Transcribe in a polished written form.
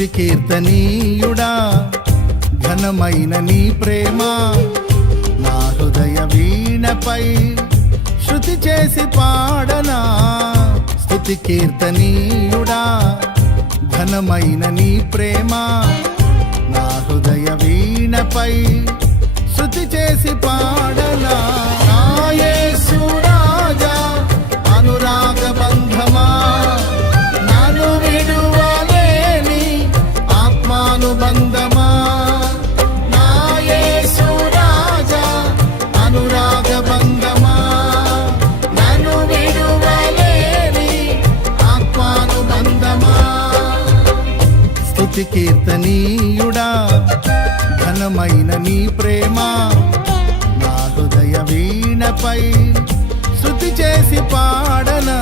స్తుతి కీర్తనీయుడా ఘనమైన నీ ప్రేమ నా హృదయ వీణపై శృతి చేసి పాడనా. స్తుతి కీర్తనీయుడా ఘనమైన నీ ప్రేమ నా హృదయ వీణపై శృతి చేసి పాడనా. నా యేసు రాజా అనురాగ బంధమా నన్ను విడువలేని ఆత్మానుబంధమా. నా యేసు రాజా అనురాగ బంధమా నన్ను విడువలేని ఆత్మానుబంధమా. స్తుతి కీర్తనీయుడా ఘనమైన నీ ప్రేమ నా హృదయ వీణపై శృతి చేసి పాడనా.